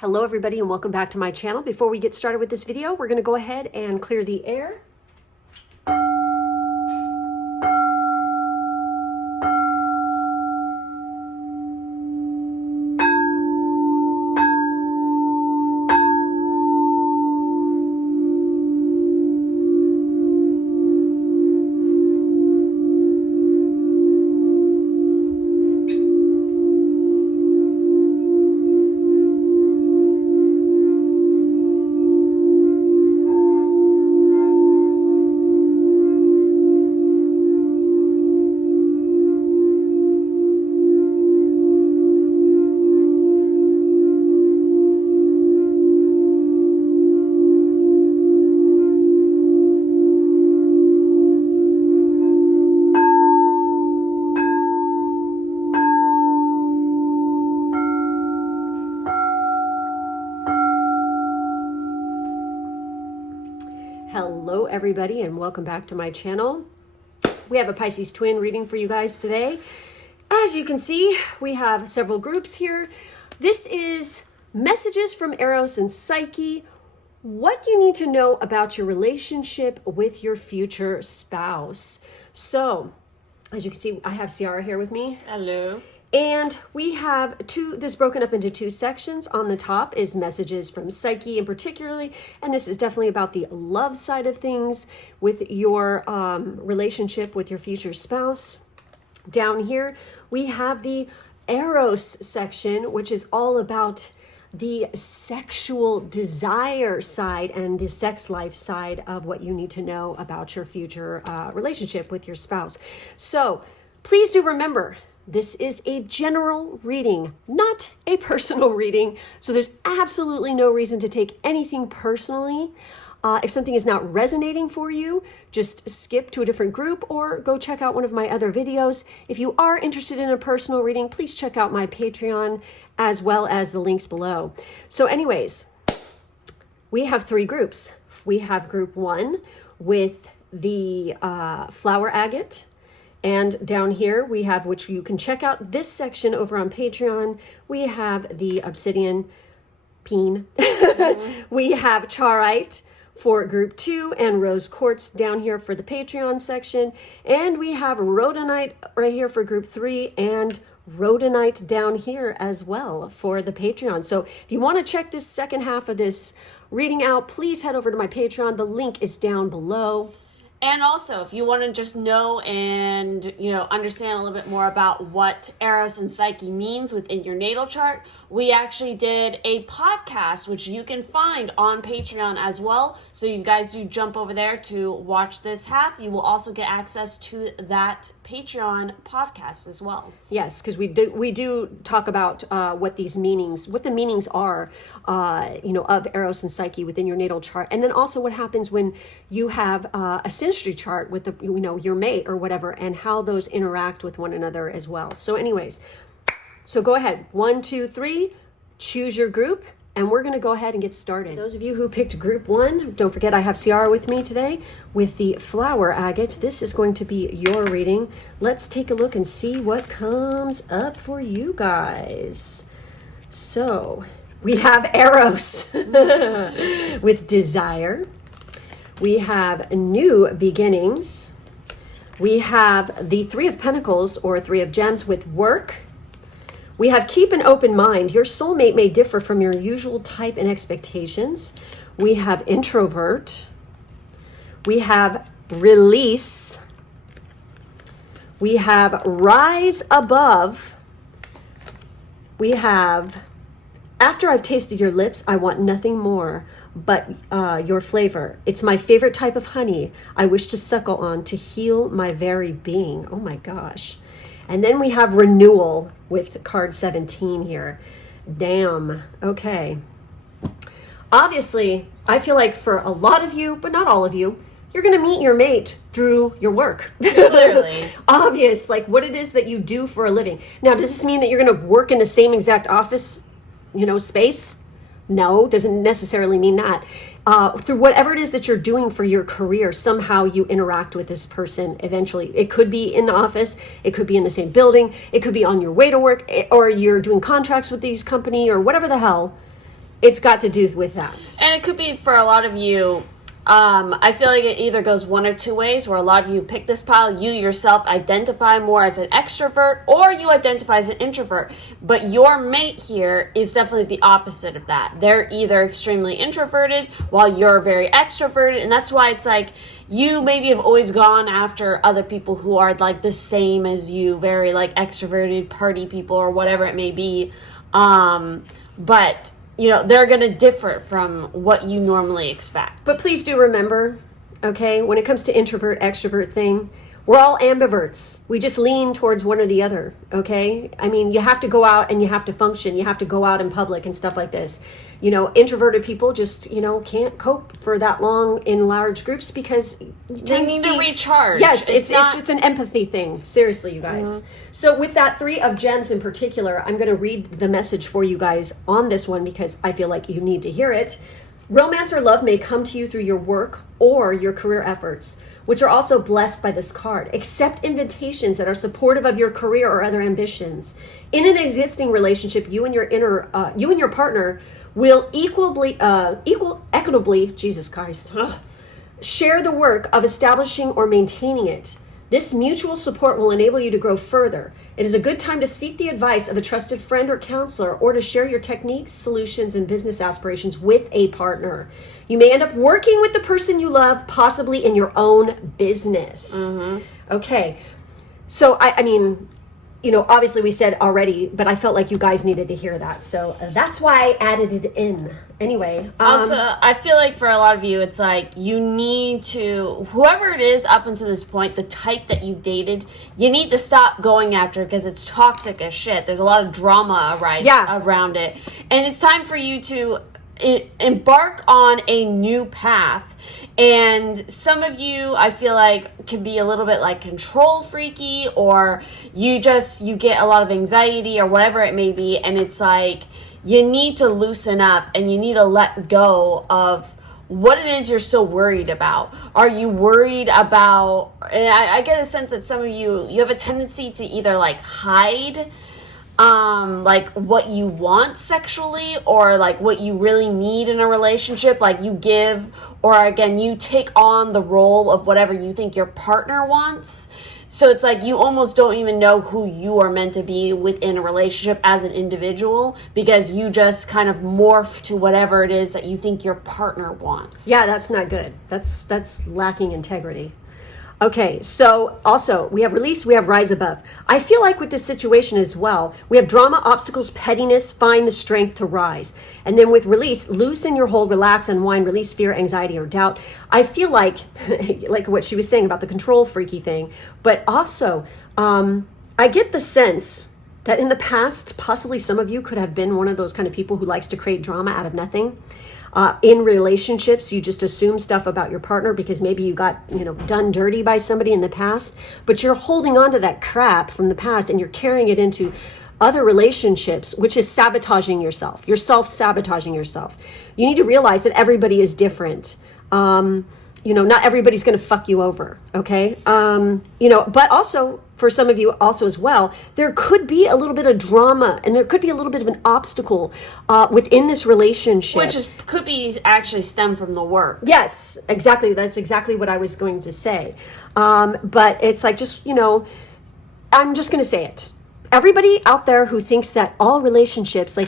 Hello everybody and welcome back to my channel. Before we get started with this video, we're going to go ahead and clear the air. Hello everybody and welcome back to my channel. We have a Pisces twin reading for you guys today. As you can see, we have several groups here. This is messages from Eros and Psyche. What you need to know about your relationship with your future spouse. So, as you can see, I have Ciara here with me. Hello. And we have this broken up into two sections. On the top is messages from Psyche in particularly, and this is definitely about the love side of things with your relationship with your future spouse. Down here, we have the Eros section, which is all about the sexual desire side and the sex life side of what you need to know about your future relationship with your spouse. So please do remember, this is a general reading, not a personal reading. So there's absolutely no reason to take anything personally. If something is not resonating for you, just skip to a different group or go check out one of my other videos. If you are interested in a personal reading, please check out my Patreon as well as the links below. So anyways, we have three groups. We have group one with the flower agate. And down here we have, which you can check out this section over on Patreon, we have the obsidian peen. We have chaurite for group two and rose quartz down here for the Patreon section. And we have rhodonite right here for group three and rhodonite down here as well for the Patreon. So if you want to check this second half of this reading out, please head over to my Patreon. The link is down below. And also, if you want to just know and, understand a little bit more about what Eros and Psyche means within your natal chart, we actually did a podcast, which you can find on Patreon as well. So you guys do jump over there to watch this half. You will also get access to that Patreon podcast as well. Yes, because we do talk about what the meanings are, of Eros and Psyche within your natal chart, and then also what happens when you have a synastry chart with your mate or whatever, and how those interact with one another as well. So, anyways, so go ahead, 1, 2, 3, choose your group. And we're going to go ahead and get started. Those of you who picked group one, don't forget I have Ciara with me today with the flower agate. This is going to be your reading. Let's take a look and see what comes up for you guys. So we have Eros with desire. We have new beginnings. We have the Three of Pentacles or Three of Gems with work. We have keep an open mind. Your soulmate may differ from your usual type and expectations. We have introvert. We have release. We have rise above. We have after I've tasted your lips, I want nothing more but your flavor. It's my favorite type of honey I wish to suckle on to heal my very being. Oh my gosh. And then we have renewal with card 17 here. Damn. Okay. Obviously, I feel like for a lot of you, but not all of you, you're going to meet your mate through your work. Clearly. Obvious, like what it is that you do for a living. Now, does this mean that you're going to work in the same exact office, space? No, doesn't necessarily mean that. Through whatever it is that you're doing for your career, somehow you interact with this person eventually. It could be in the office, it could be in the same building, it could be on your way to work, or you're doing contracts with these company or whatever the hell. it's got to do with that. And it could be for a lot of you, I feel like it either goes one or two ways, where a lot of you pick this pile, you yourself identify more as an extrovert, or you identify as an introvert. But your mate here is definitely the opposite of that. They're either extremely introverted while you're very extroverted, and that's why it's like you maybe have always gone after other people who are like the same as you, very like extroverted party people or whatever it may be. But you know, they're going to differ from what you normally expect. But please do remember, okay, when it comes to introvert, extrovert thing, we're all ambiverts. We just lean towards one or the other, okay? I mean, you have to go out and you have to function. You have to go out in public and stuff like this. You know, introverted people just, you know, can't cope for that long in large groups because they need to recharge. Yes, it's an empathy thing. Seriously, you guys. So with that 3 of Gems in particular, I'm going to read the message for you guys on this one because I feel like you need to hear it. Romance or love may come to you through your work or your career efforts, which are also blessed by this card. Accept invitations that are supportive of your career or other ambitions. In an existing relationship, you and your partner will equitably, Jesus Christ, share the work of establishing or maintaining it. This mutual support will enable you to grow further. It is a good time to seek the advice of a trusted friend or counselor, or to share your techniques, solutions, and business aspirations with a partner. You may end up working with the person you love, possibly in your own business. Okay. So, I mean, you know, obviously we said already, but I felt like you guys needed to hear that. So that's why I added it in. Anyway. Also, I feel like for a lot of you, it's like you need to, whoever it is up until this point, the type that you dated, you need to stop going after because it's toxic as shit. There's a lot of drama around it. And it's time for you to embark on a new path. And some of you, I feel like, can be a little bit like control freaky, or you get a lot of anxiety or whatever it may be. And it's like, you need to loosen up and you need to let go of what it is you're so worried about. Are you worried about, and I get a sense that some of you have a tendency to either like hide like what you want sexually, or like what you really need in a relationship, like you give, or again, you take on the role of whatever you think your partner wants. So it's like you almost don't even know who you are meant to be within a relationship as an individual, because you just kind of morph to whatever it is that you think your partner wants. Yeah, that's not good. That's lacking integrity. Okay, so also we have release, we have rise above. I feel like with this situation as well, we have drama, obstacles, pettiness, find the strength to rise. And then with release, loosen your hold, relax, unwind, release fear, anxiety, or doubt. I feel like what she was saying about the control freaky thing, but also I get the sense that in the past, possibly some of you could have been one of those kind of people who likes to create drama out of nothing. In relationships, you just assume stuff about your partner because maybe you got, done dirty by somebody in the past, but you're holding on to that crap from the past and you're carrying it into other relationships, which is sabotaging yourself. You're self-sabotaging yourself. You need to realize that everybody is different. Not everybody's going to fuck you over. Okay. But also for some of you also as well, there could be a little bit of drama and there could be a little bit of an obstacle within this relationship. Which could be actually stem from the work. Yes, exactly. That's exactly what I was going to say. But it's like, I'm just going to say it. Everybody out there who thinks that all relationships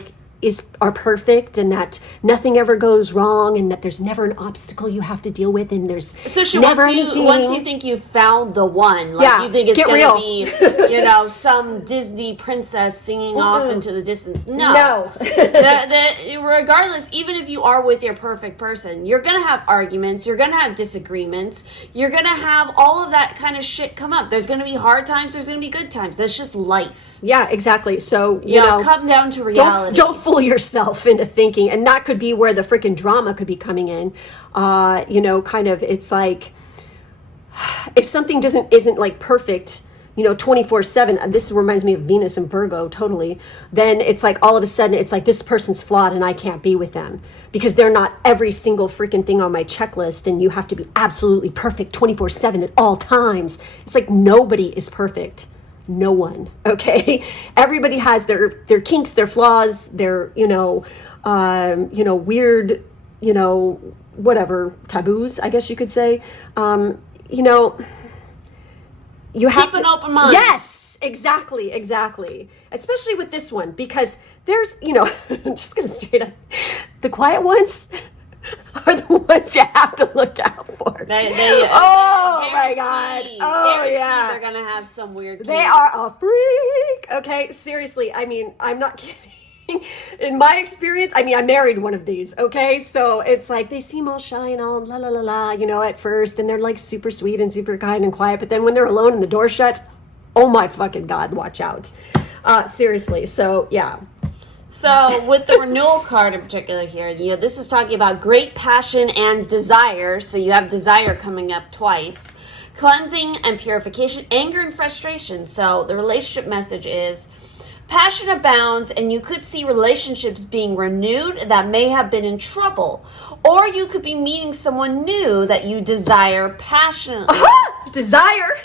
are perfect and that nothing ever goes wrong and that there's never an obstacle you have to deal with and there's never anything. Once you think you found the one, you think it's going to be, some Disney princess singing off into the distance. No. Regardless, even if you are with your perfect person, you're going to have arguments, you're going to have disagreements, you're going to have all of that kind of shit come up. There's going to be hard times, there's going to be good times. That's just life. Yeah, exactly. So, come down to reality. Don't fool yourself into thinking, and that could be where the freaking drama could be coming in. It's like if something isn't like perfect, 24/7. This reminds me of Venus and Virgo totally. Then it's like all of a sudden it's like this person's flawed and I can't be with them because they're not every single freaking thing on my checklist, and you have to be absolutely perfect 24/7 at all times. It's like nobody is perfect. no one, okay? Everybody has their kinks, their flaws, their, weird, whatever, taboos, I guess you could say. You have Keep an open mind. Yes, exactly. Especially with this one, because there's, I'm just going to straight up, the quiet ones are the ones you have to look out for. Oh my God. Oh yeah. They're going to have some weird kinks. They are a freak. Okay, seriously. I mean, I'm not kidding. In my experience, I married one of these, okay? So it's like they seem all shy and all la la la la, at first, and they're like super sweet and super kind and quiet, but then when they're alone and the door shuts, oh my fucking God, watch out. Seriously, so yeah. So with the renewal card in particular here, this is talking about great passion and desire, so you have desire coming up twice, cleansing and purification, anger and frustration. So the relationship message is, passion abounds, and you could see relationships being renewed that may have been in trouble. Or you could be meeting someone new that you desire passionately. Desire!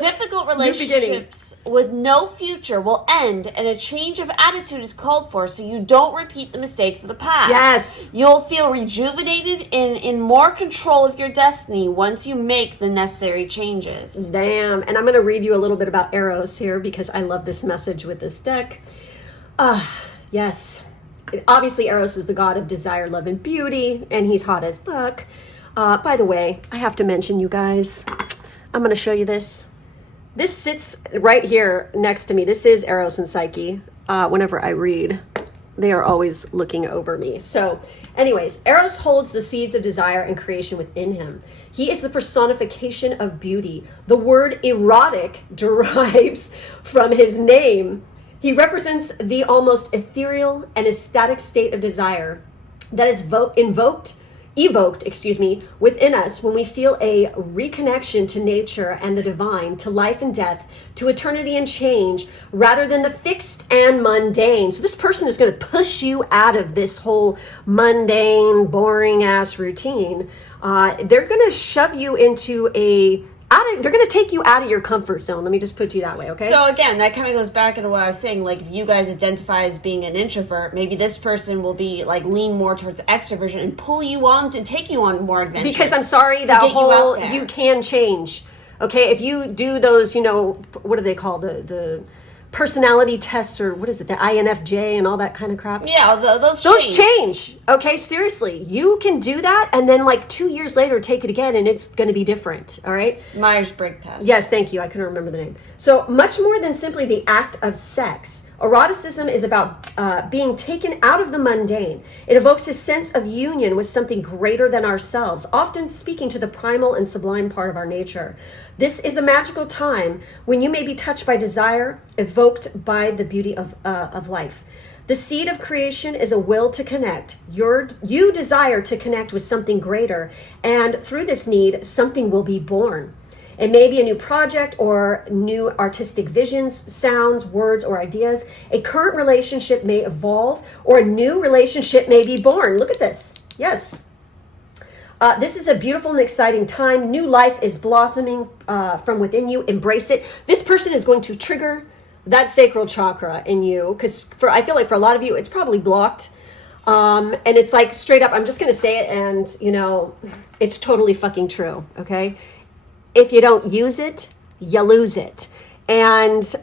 Difficult relationships with no future will end, and a change of attitude is called for so you don't repeat the mistakes of the past. Yes. You'll feel rejuvenated and in more control of your destiny once you make the necessary changes. Damn. And I'm going to read you a little bit about Eros here because I love this message with this deck. Yes. Obviously, Eros is the god of desire, love, and beauty, and he's hot as fuck. By the way, I have to mention, you guys, I'm going to show you this. This sits right here next to me. This is Eros and Psyche. Whenever I read, they are always looking over me. So anyways, Eros holds the seeds of desire and creation within him. He is the personification of beauty. The word erotic derives from his name. He represents the almost ethereal and ecstatic state of desire that is evoked within us when we feel a reconnection to nature and the divine, to life and death, to eternity and change, rather than the fixed and mundane. So this person is going to push you out of this whole mundane, boring ass routine. They're going to shove you into they're going to take you out of your comfort zone. Let me just put it to you that way, okay? So again, that kind of goes back into what I was saying. Like, if you guys identify as being an introvert, maybe this person will be like lean more towards extroversion and pull you on to take you on more adventures. Because I'm sorry, that whole you can change. Okay, if you do those, what do they call the personality tests, or what is it, the INFJ and all that kind of crap? Yeah, those change. Okay, seriously. You can do that and then like 2 years later take it again and it's going to be different, all right? Myers-Briggs test. Yes, thank you. I couldn't remember the name. So much more than simply the act of sex, eroticism is about being taken out of the mundane. It evokes a sense of union with something greater than ourselves, often speaking to the primal and sublime part of our nature. This is a magical time when you may be touched by desire, evoked by the beauty of life. The seed of creation is a will to connect. You desire to connect with something greater, and through this need, something will be born. It may be a new project or new artistic visions, sounds, words, or ideas. A current relationship may evolve, or a new relationship may be born. Look at this. Yes. This is a beautiful and exciting time. New life is blossoming from within you. Embrace it. This person is going to trigger that sacral chakra in you, because I feel like for a lot of you, it's probably blocked. And it's like straight up, I'm just going to say it, and it's totally fucking true. Okay. If you don't use it, you lose it. And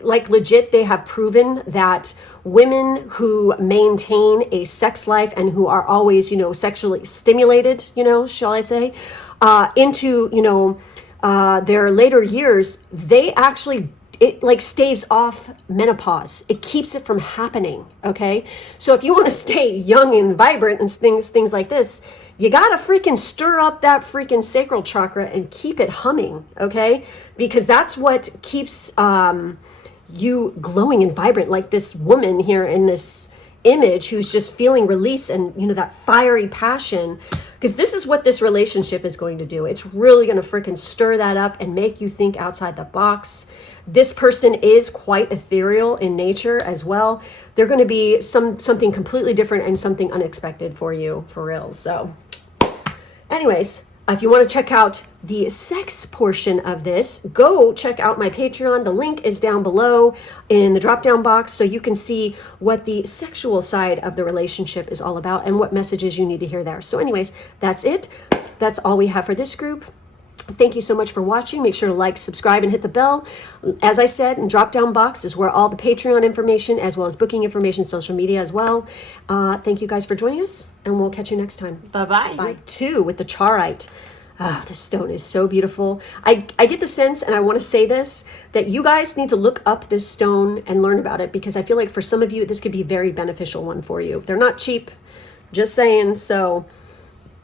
like legit, they have proven that women who maintain a sex life and who are always, sexually stimulated, shall I say, into, their later years, they actually, it like staves off menopause. It keeps it from happening. Okay. So if you want to stay young and vibrant and things like this, you got to freaking stir up that freaking sacral chakra and keep it humming. Okay. Because that's what keeps, you glowing and vibrant, like this woman here in this image who's just feeling release and that fiery passion, because this is what this relationship is going to do. It's really going to freaking stir that up and make you think outside the box. This person is quite ethereal in nature as well. They're going to be something completely different and something unexpected for you, for real. So anyways, If you want to check out the sex portion of this, go check out my Patreon. The link is down below in the drop-down box so you can see what the sexual side of the relationship is all about and what messages you need to hear there. So anyways, that's it. That's all we have for this group. Thank you so much for watching. Make sure to like, subscribe, and hit the bell. As I said, in drop-down box is where all the Patreon information as well as booking information, social media as well. Thank you guys for joining us, and we'll catch you next time. Bye-bye. Bye. 2 with the Charite. Oh, this stone is so beautiful. I get the sense, and I want to say this, that you guys need to look up this stone and learn about it, because I feel like for some of you, this could be a very beneficial one for you. They're not cheap, just saying, so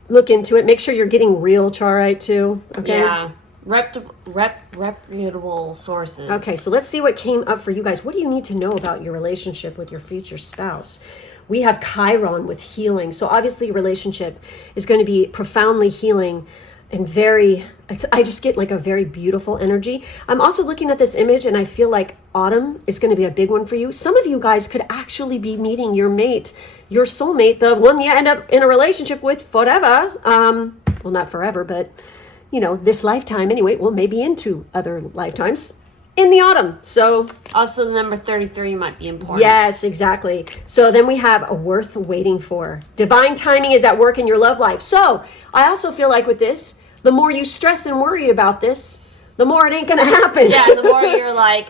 look into it. Make sure you're getting real Charite too, okay? Yeah, reputable sources. Okay, so let's see what came up for you guys. What do you need to know about your relationship with your future spouse? We have Chiron with healing. So obviously relationship is going to be profoundly healing and I just get like a very beautiful energy. I'm also looking at this image and I feel like autumn is going to be a big one for you. Some of you guys could actually be meeting your mate, your soulmate, the one you end up in a relationship with forever. Well, not forever, but you know, this lifetime anyway. Well, maybe into other lifetimes in the autumn. So also the number 33 might be important. Yes, exactly. So then we have a worth waiting for. Divine timing is at work in your love life. So I also feel like with this, the more you stress and worry about this, the more it ain't gonna happen. Yeah, the more you're like,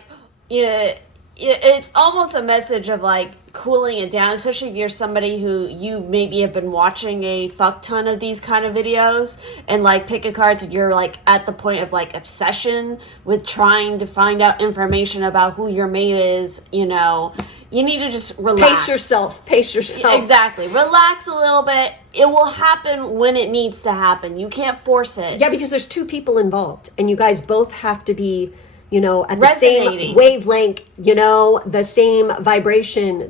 it's almost a message of like cooling it down, especially if you're somebody who you maybe have been watching a fuck ton of these kind of videos and like pick a card and you're like at the point of like obsession with trying to find out information about who your mate is, you know. You need to just relax. Pace yourself. Exactly. Relax a little bit. It will happen when it needs to happen. You can't force it. Yeah, because there's 2 people involved and you guys both have to be, you know, at the same wavelength, you know, the same vibration,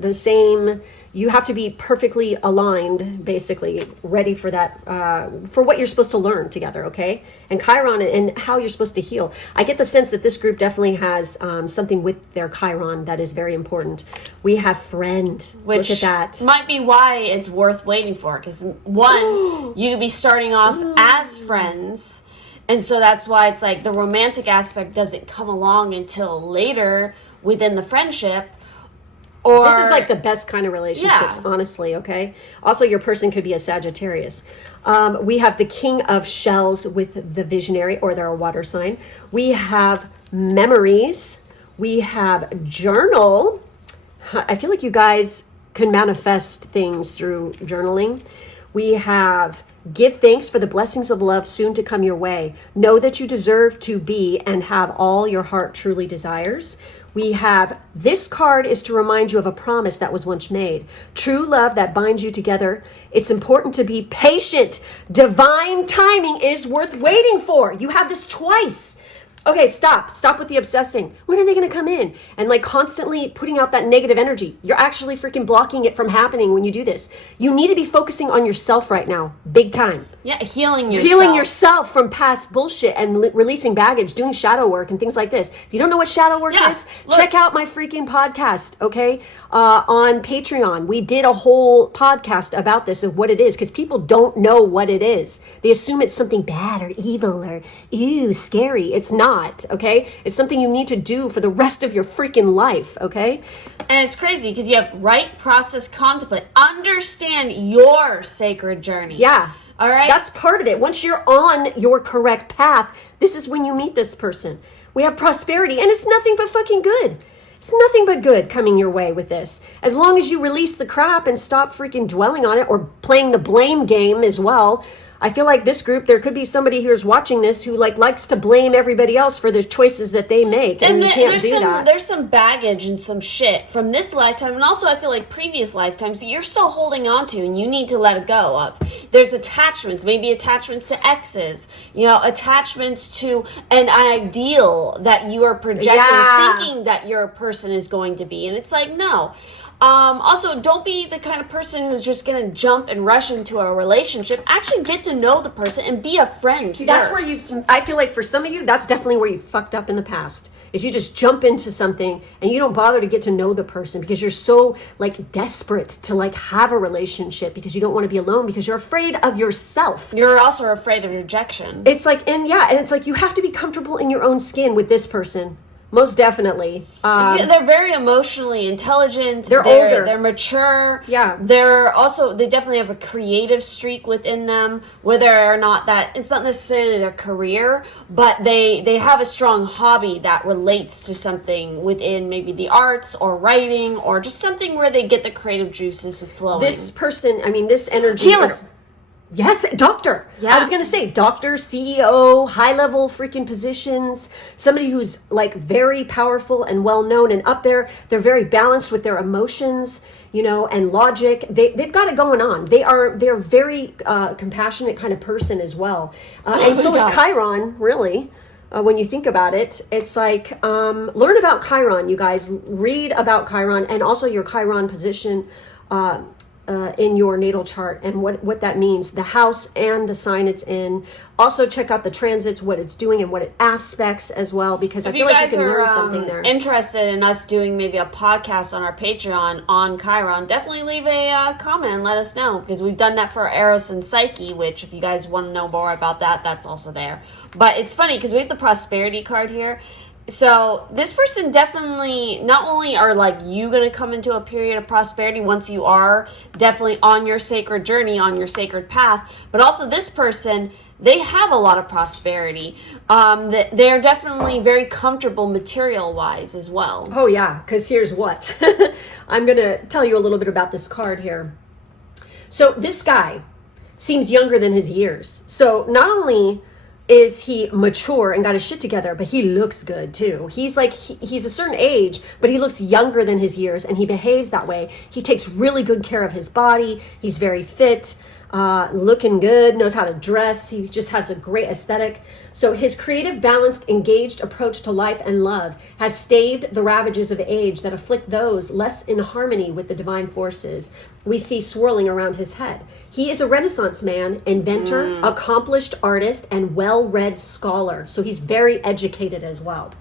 you have to be perfectly aligned, basically, ready for that, for what you're supposed to learn together, okay? And Chiron and how you're supposed to heal. I get the sense that this group definitely has something with their Chiron that is very important. We have friend. Which look at that. Might be why it's worth waiting for, because one, you could be starting off as friends. And so that's why it's like the romantic aspect doesn't come along until later within the friendship. Or this is like the best kind of relationships, honestly, okay? Also, your person could be a Sagittarius. We have the King of Shells with the Visionary, or they're a water sign. We have memories. We have journal. I feel like you guys can manifest things through journaling. We have give thanks for the blessings of love soon to come your way. Know that you deserve to be and have all your heart truly desires. We have this card is to remind you of a promise that was once made. True love that binds you together. It's important to be patient. Divine timing is worth waiting for. You have this twice. Okay, stop with the obsessing. When are they going to come in? And like constantly putting out that negative energy. You're actually freaking blocking it from happening when you do this. You need to be focusing on yourself right now, big time. Yeah, healing yourself. Healing yourself from past bullshit and releasing baggage, doing shadow work and things like this. If you don't know what shadow work is, check out my freaking podcast, okay? On Patreon. We did a whole podcast about this, of what it is, because people don't know what it is. They assume it's something bad or evil or, ew, scary. It's not. Okay, it's something you need to do for the rest of your freaking life. Okay, and it's crazy because you have write, process, contemplate, understand your sacred journey. Yeah, all right, that's part of it. Once you're on your correct path, this is when you meet this person. We have prosperity, and it's nothing but fucking good. It's nothing but good coming your way with this. As long as you release the crap and stop freaking dwelling on it or playing the blame game as well. I feel like this group, there could be somebody who's watching this who like likes to blame everybody else for the choices that they make, and you can't do that. There's some baggage and some shit from this lifetime, and also I feel like previous lifetimes that you're still holding on to, and you need to let it go of. There's attachments, maybe attachments to exes, you know, attachments to an ideal that you are projecting, thinking that your person is going to be, and it's like, no. Also, don't be the kind of person who's just going to jump and rush into a relationship. Actually get to know the person and be a friend. See, that's where I feel like for some of you, that's definitely where you fucked up in the past. Is you just jump into something and you don't bother to get to know the person because you're so like desperate to like have a relationship because you don't want to be alone because you're afraid of yourself. You're also afraid of rejection. It's like, and it's like you have to be comfortable in your own skin with this person. Most definitely. They're very emotionally intelligent. They're older. They're mature. Yeah. They definitely have a creative streak within them, whether or not it's not necessarily their career, but they have a strong hobby that relates to something within maybe the arts or writing or just something where they get the creative juices flowing. This person, I mean, this energy Healer. Yes, doctor. Yeah. I was going to say doctor, CEO, high-level freaking positions, somebody who's like very powerful and well-known and up there. They're very balanced with their emotions, and logic. They've got it going on. They're very compassionate kind of person as well. And so is Chiron, really. When you think about it, it's like learn about Chiron, you guys. Read about Chiron and also your Chiron position in your natal chart and what that means, the house and the sign it's in. Also check out the transits, what it's doing and what it aspects as well, because I feel like you can learn something there. If you guys are interested in us doing maybe a podcast on our Patreon on Chiron, definitely leave a comment and let us know, because we've done that for Eros and Psyche, which if you guys want to know more about that, that's also there. But it's funny because we have the prosperity card here. So this person definitely, not only are like you going to come into a period of prosperity once you are definitely on your sacred journey, on your sacred path, but also this person, they have a lot of prosperity. They're definitely very comfortable material-wise as well. Oh yeah, because here's what. I'm going to tell you a little bit about this card here. So this guy seems younger than his years. So not only is he mature and got his shit together, but he looks good too. He's like, he's a certain age, but he looks younger than his years and he behaves that way. He takes really good care of his body. He's very fit, looking good, knows how to dress. He just has a great aesthetic. So his creative, balanced, engaged approach to life and love has staved the ravages of age that afflict those less in harmony with the divine forces we see swirling around his head. He is a Renaissance man, inventor, accomplished artist, and well-read scholar. So he's very educated as well.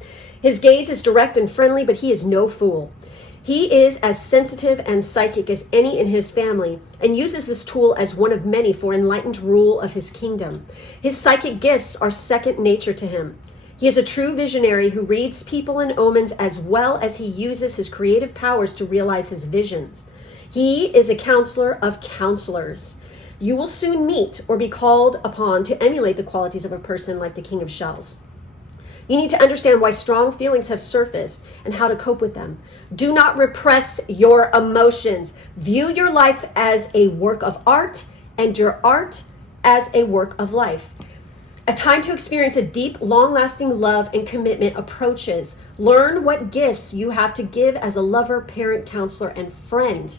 His gaze is direct and friendly, but he is no fool. He is as sensitive and psychic as any in his family and uses this tool as one of many for enlightened rule of his kingdom. His psychic gifts are second nature to him. He is a true visionary who reads people and omens as well as he uses his creative powers to realize his visions. He is a counselor of counselors. You will soon meet or be called upon to emulate the qualities of a person like the King of Shells. You need to understand why strong feelings have surfaced and how to cope with them. Do not repress your emotions. View your life as a work of art and your art as a work of life. A time to experience a deep, long-lasting love and commitment approaches. Learn what gifts you have to give as a lover, parent, counselor, and friend.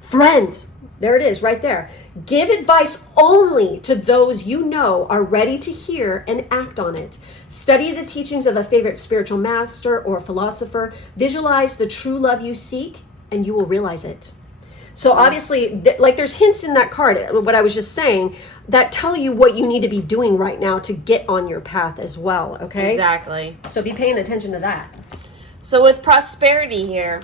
Friend, there it is right there. Give advice only to those you know are ready to hear and act on it. Study the teachings of a favorite spiritual master or philosopher. Visualize the true love you seek, and you will realize it. So obviously, like there's hints in that card, what I was just saying, that tell you what you need to be doing right now to get on your path as well, okay? Exactly. So be paying attention to that. So with prosperity here,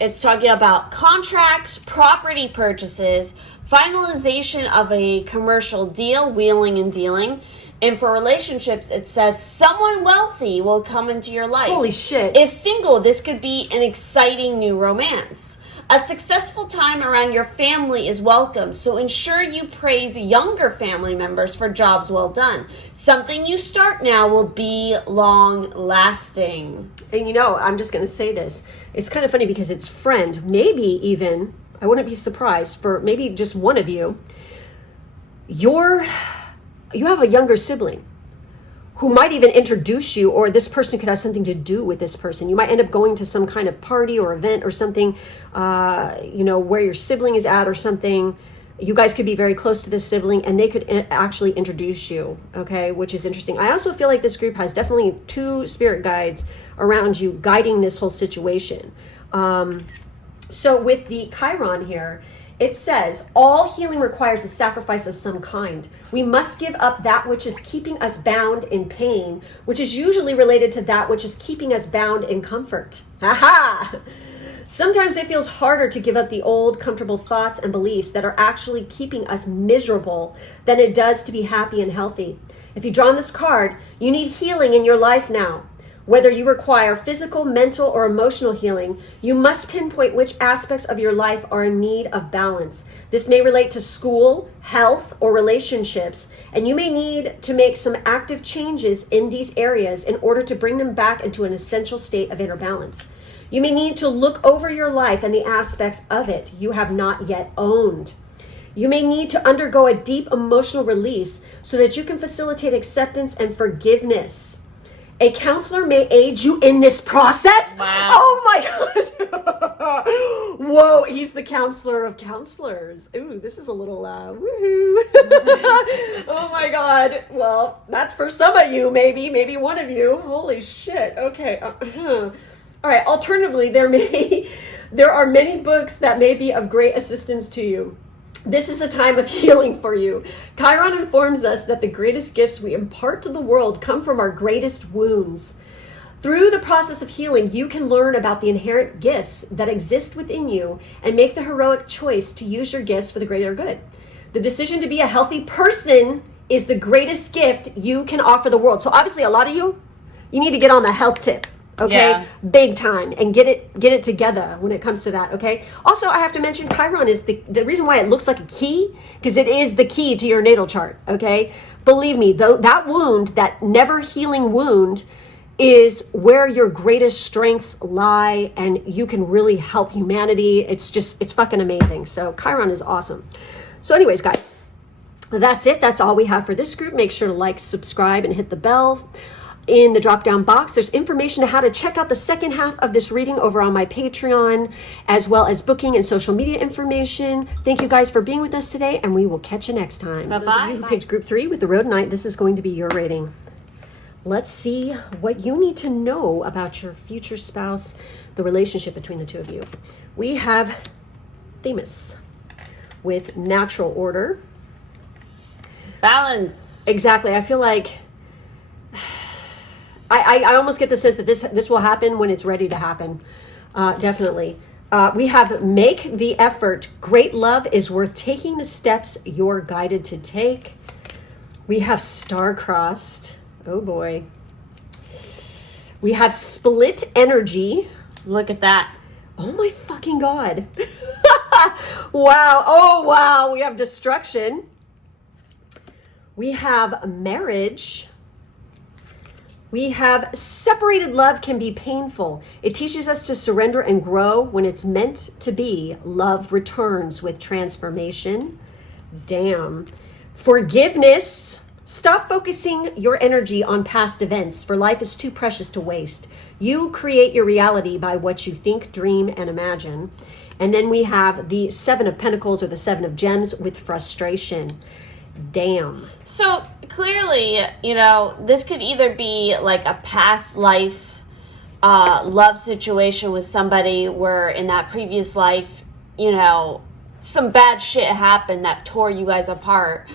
it's talking about contracts, property purchases, finalization of a commercial deal, wheeling and dealing. And for relationships, it says someone wealthy will come into your life. Holy shit. If single, this could be an exciting new romance. A successful time around your family is welcome, so ensure you praise younger family members for jobs well done. Something you start now will be long-lasting. And I'm just going to say this. It's kind of funny because it's friend, maybe even, I wouldn't be surprised for maybe just one of you, you have a younger sibling who might even introduce you, or this person could have something to do with this person. You might end up going to some kind of party or event or something, where your sibling is at or something. You guys could be very close to this sibling and they could actually introduce you, okay, which is interesting. I also feel like this group has definitely 2 spirit guides around you guiding this whole situation. So with the Chiron here, it says, all healing requires a sacrifice of some kind. We must give up that which is keeping us bound in pain, which is usually related to that which is keeping us bound in comfort. Aha! Sometimes it feels harder to give up the old, comfortable thoughts and beliefs that are actually keeping us miserable than it does to be happy and healthy. If you've drawn this card, you need healing in your life now. Whether you require physical, mental, or emotional healing, you must pinpoint which aspects of your life are in need of balance. This may relate to school, health, or relationships, and you may need to make some active changes in these areas in order to bring them back into an essential state of inner balance. You may need to look over your life and the aspects of it you have not yet owned. You may need to undergo a deep emotional release so that you can facilitate acceptance and forgiveness. A counselor may aid you in this process. Wow. Oh my God. Whoa, he's the counselor of counselors. Ooh, this is a little woohoo. Oh my God. Well, that's for some of you, maybe one of you. Holy shit. Okay. All right. Alternatively, there are many books that may be of great assistance to you. This is a time of healing for you. Chiron informs us that the greatest gifts we impart to the world come from our greatest wounds. Through the process of healing, you can learn about the inherent gifts that exist within you and make the heroic choice to use your gifts for the greater good. The decision to be a healthy person is the greatest gift you can offer the world. So obviously, a lot of you need to get on the health tip. Okay, Yeah. Big time, and get it together when it comes to that. Okay. Also, I have to mention Chiron is the reason why it looks like a key, because it is the key to your natal chart. Okay, believe me, though, that wound, that never healing wound, is where your greatest strengths lie, and you can really help humanity. It's fucking amazing. So Chiron is awesome. So, anyways, guys, that's it. That's all we have for this group. Make sure to like, subscribe, and hit the bell. In the drop-down box, there's information on how to check out the second half of this reading over on my Patreon, as well as booking and social media information. Thank you guys for being with us today, and we will catch you next time. Bye-bye. Those of you who picked Group 3 with the Road Knight, this is going to be your rating. Let's see what you need to know about your future spouse, the relationship between the two of you. We have Themis with natural order. Balance. Exactly. I feel like I almost get the sense that this will happen when it's ready to happen. Definitely. We have make the effort. Great love is worth taking the steps you're guided to take. We have star-crossed. Oh boy. We have split energy. Look at that. Oh my fucking God. Wow. Oh wow. We have destruction. We have marriage. We have separated love can be painful. It teaches us to surrender and grow when it's meant to be. Love returns with transformation. Damn. Forgiveness. Stop focusing your energy on past events, for life is too precious to waste. You create your reality by what you think, dream, and imagine. And then we have the Seven of Pentacles or the Seven of Gems with frustration. Damn. So clearly, this could either be like a past life love situation with somebody where in that previous life, some bad shit happened that tore you guys apart.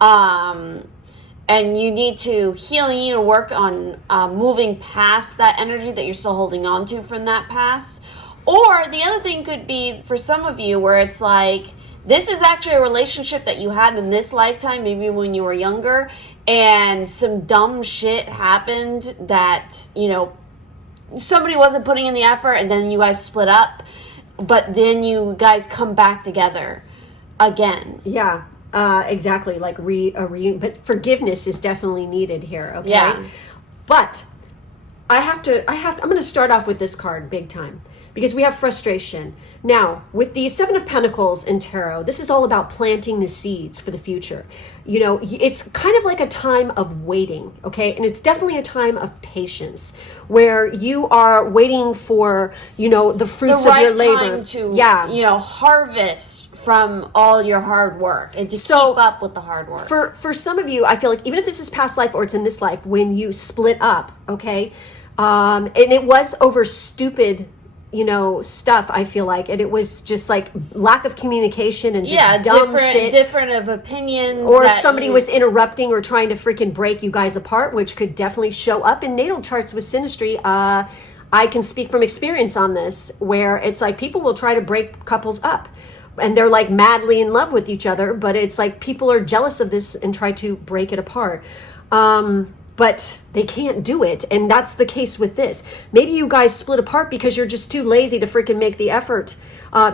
And you need to heal, you need to work on moving past that energy that you're still holding on to from that past. Or the other thing could be for some of you where it's like, this is actually a relationship that you had in this lifetime, maybe when you were younger, and some dumb shit happened that, somebody wasn't putting in the effort, and then you guys split up, but then you guys come back together again. Yeah, exactly. Like but forgiveness is definitely needed here. Okay. Yeah. But I'm going to start off with this card big time, because we have frustration. Now, with the Seven of Pentacles in Tarot, this is all about planting the seeds for the future. It's kind of like a time of waiting, okay? And it's definitely a time of patience where you are waiting for, the fruits of your labor. To, harvest from all your hard work and to keep up with the hard work. For some of you, I feel like even if this is past life or it's in this life, when you split up, okay? And it was over stupid stuff, I feel like. And it was just like lack of communication and just dumb shit. Different of opinions. Or somebody was interrupting or trying to freaking break you guys apart, which could definitely show up in natal charts with synastry. I can speak from experience on this, where it's like people will try to break couples up. And they're like madly in love with each other, but it's like people are jealous of this and try to break it apart. But they can't do it. And that's the case with this. Maybe you guys split apart because you're just too lazy to freaking make the effort.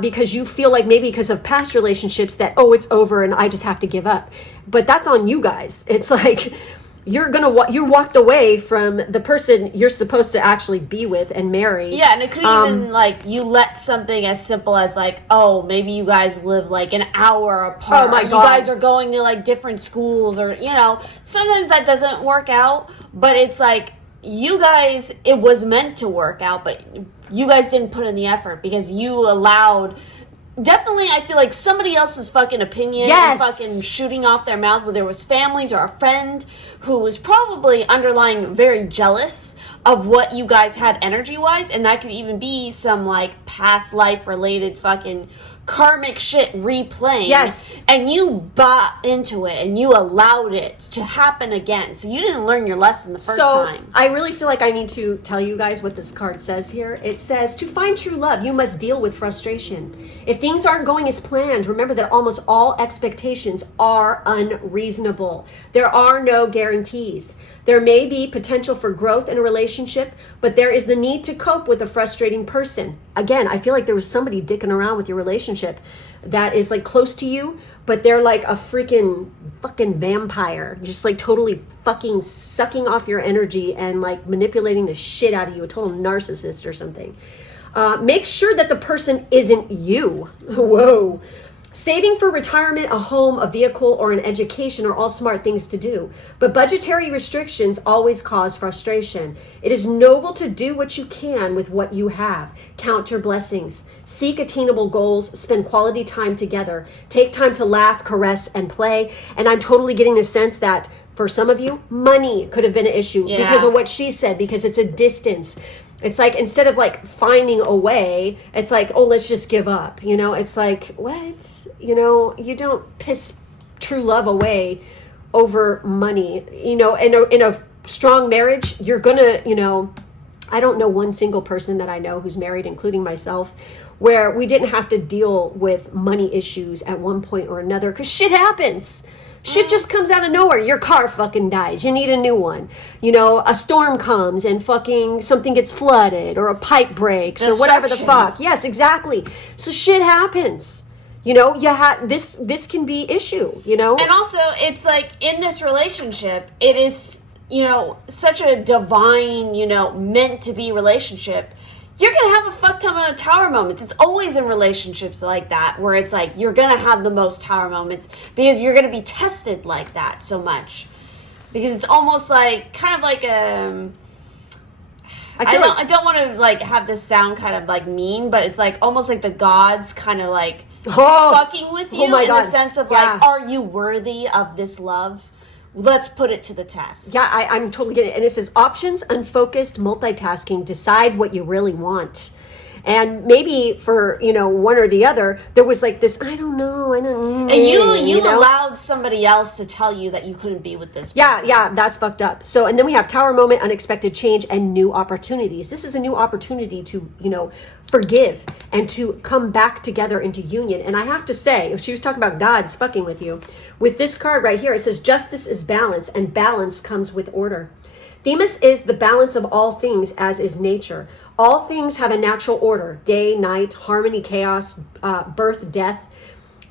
Because you feel like maybe because of past relationships that, it's over and I just have to give up. But that's on you guys. It's like you walked away from the person you're supposed to actually be with and marry. Yeah, and it could even you let something as simple as maybe you guys live like an hour apart. Oh my God. You guys are going to like different schools, or sometimes that doesn't work out, but it's like you guys, it was meant to work out, but you guys didn't put in the effort because you allowed. Definitely, I feel like somebody else's fucking opinion and fucking shooting off their mouth, whether it was families or a friend who was probably underlying very jealous of what you guys had energy-wise, and that could even be some like past life related fucking karmic shit replaying. Yes. And you bought into it and you allowed it to happen again. So you didn't learn your lesson the first time. I really feel like I need to tell you guys what this card says here. It says, to find true love, you must deal with frustration. If things aren't going as planned, remember that almost all expectations are unreasonable. There are no guarantees. There may be potential for growth in a relationship, but there is the need to cope with a frustrating person. Again, I feel like there was somebody dicking around with your relationship that is like close to you, but they're like a freaking fucking vampire, just like totally fucking sucking off your energy and like manipulating the shit out of you, a total narcissist or something. Make sure that the person isn't you. Whoa. Saving for retirement, a home, a vehicle, or an education are all smart things to do. But budgetary restrictions always cause frustration. It is noble to do what you can with what you have. Count your blessings. Seek attainable goals. Spend quality time together. Take time to laugh, caress, and play. And I'm totally getting the sense that for some of you, money could have been an issue because of what she said, because it's a distance. It's like, instead of like finding a way, it's like, let's just give up. It's like, what? You don't piss true love away over money. In a strong marriage, you're gonna, I don't know one single person that I know who's married, including myself, where we didn't have to deal with money issues at one point or another, because shit happens. Shit just comes out of nowhere. Your car fucking dies. You need a new one. A storm comes and fucking something gets flooded, or a pipe breaks, or whatever the fuck. Yes, exactly. So shit happens. This can be issue, And also, it's like, in this relationship, it is, such a divine, meant to be relationship. You're going to have a fuck ton of tower moments. It's always in relationships like that, where it's like, you're going to have the most tower moments because you're going to be tested like that so much. Because it's almost like, kind of like I don't want to like have this sound kind of like mean, but it's like almost like the gods kind of like fucking with you in the sense of like, are you worthy of this love? Let's put it to the test. Yeah, I'm totally getting it. And it says options, unfocused, multitasking, decide what you really want. And maybe for, one or the other, there was like this, I don't know. And you allowed somebody else to tell you that you couldn't be with this person. Yeah, that's fucked up. So, and then we have tower moment, unexpected change, and new opportunities. This is a new opportunity to, forgive and to come back together into union. And I have to say, she was talking about God's fucking with you. With this card right here, it says justice is balance, and balance comes with order. Themis is the balance of all things, as is nature. All things have a natural order: day, night, harmony, chaos, birth, death.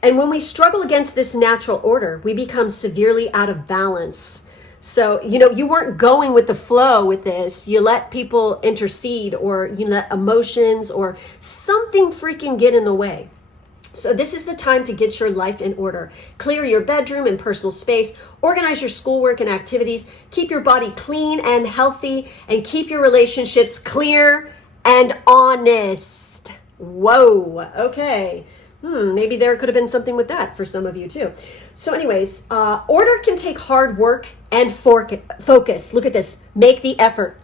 And when we struggle against this natural order, we become severely out of balance. So, you weren't going with the flow with this. You let people intercede, or you let emotions or something freaking get in the way. So this is the time to get your life in order. Clear your bedroom and personal space. Organize your schoolwork and activities. Keep your body clean and healthy. And keep your relationships clear and honest. Whoa. Okay. Maybe there could have been something with that for some of you too. So anyways, order can take hard work and focus. Look at this. Make the effort.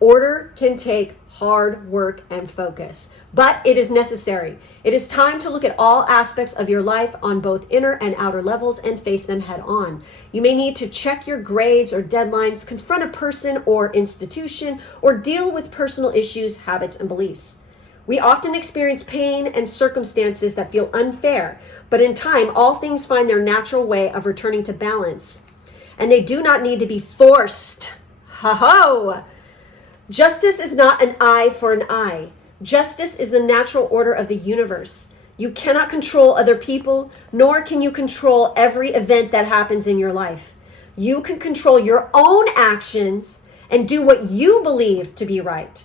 Order can take hard work and focus. But it is necessary. It is time to look at all aspects of your life on both inner and outer levels and face them head on. You may need to check your grades or deadlines, confront a person or institution, or deal with personal issues, habits, and beliefs. We often experience pain and circumstances that feel unfair, but in time, all things find their natural way of returning to balance. And they do not need to be forced. Ho-ho! Justice is not an eye for an eye. Justice is the natural order of the universe. You cannot control other people, nor can you control every event that happens in your life. You can control your own actions and do what you believe to be right.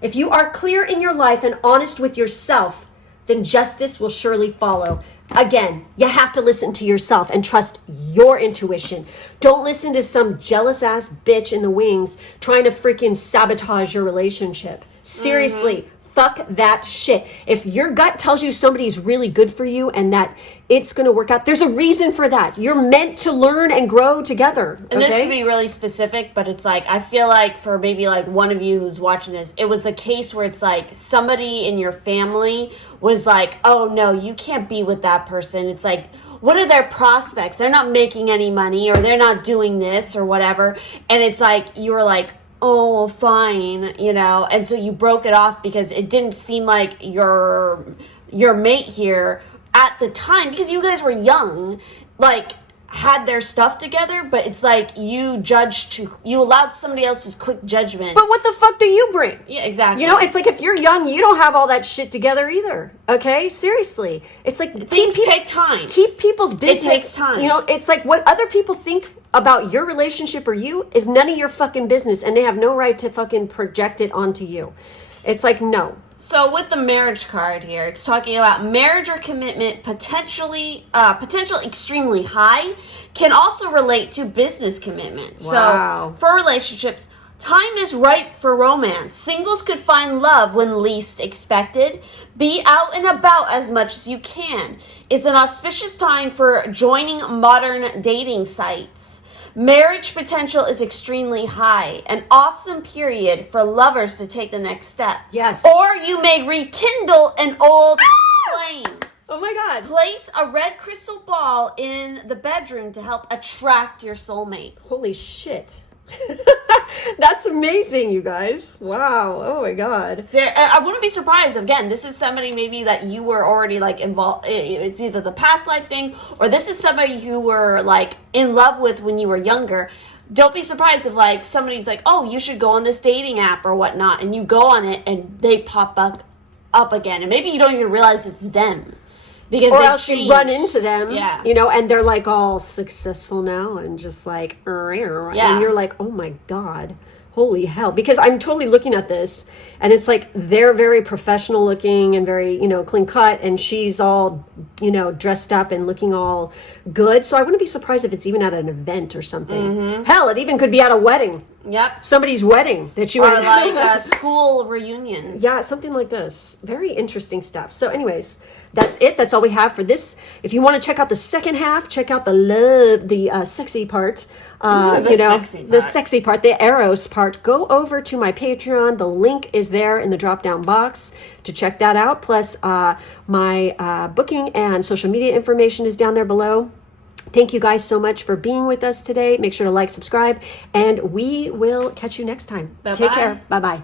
If you are clear in your life and honest with yourself, then justice will surely follow. Again, you have to listen to yourself and trust your intuition. Don't listen to some jealous ass bitch in the wings trying to freaking sabotage your relationship. Seriously, fuck that shit. If your gut tells you somebody's really good for you and that it's going to work out, there's a reason for that. You're meant to learn and grow together. And this could be really specific, but it's like, I feel like for maybe like one of you who's watching this, it was a case where it's like somebody in your family was like, oh no, you can't be with that person. It's like, what are their prospects? They're not making any money, or they're not doing this or whatever. And it's like, you were like, oh, fine, you know, and so you broke it off because it didn't seem like your mate here at the time, because you guys were young, like, had their stuff together, but it's like you allowed somebody else's quick judgment. But what the fuck do you bring? Yeah, exactly. You know, it's like if you're young, you don't have all that shit together either. Okay? Seriously. It's like things take time. Keep people's business. It takes time. You know, it's like what other people think about your relationship or you is none of your fucking business, and they have no right to fucking project it onto you. It's like, no. So with the marriage card here, it's talking about marriage or commitment potential extremely high, can also relate to business commitment. Wow. So for relationships, time is ripe for romance. Singles could find love when least expected. Be out and about as much as you can. It's an auspicious time for joining modern dating sites. Marriage potential is extremely high. An awesome period for lovers to take the next step. Yes. Or you may rekindle an old flame. Oh my God. Place a red crystal ball in the bedroom to help attract your soulmate. Holy shit. That's amazing, you guys. Wow. Oh my God. I wouldn't be surprised. Again, this is somebody maybe that you were already like involved. It's either the past life thing, or this is somebody you were like in love with when you were younger. Don't be surprised if like somebody's like, oh, you should go on this dating app or whatnot, and you go on it and they pop up again, and maybe you don't even realize it's them. Because or else you run into them, yeah, you know, and they're like all successful now and just like, yeah. And you're like, oh my God, holy hell. Because I'm totally looking at this and it's like, they're very professional looking and very, you know, clean cut, and she's all, you know, dressed up and looking all good. So I wouldn't be surprised if it's even at an event or something. Mm-hmm. Hell, it even could be at a wedding. Yep. Somebody's wedding that you or like a school reunion. Yeah, something like this. Very interesting stuff. So anyways, that's it. That's all we have for this. If you want to check out the second half, check out the sexy part. The sexy part, the Eros part. Go over to my Patreon. The link is there in the drop down box to check that out. Plus my booking and social media information is down there below. Thank you guys so much for being with us today. Make sure to like, subscribe, and we will catch you next time. Bye-bye. Take care. Bye-bye.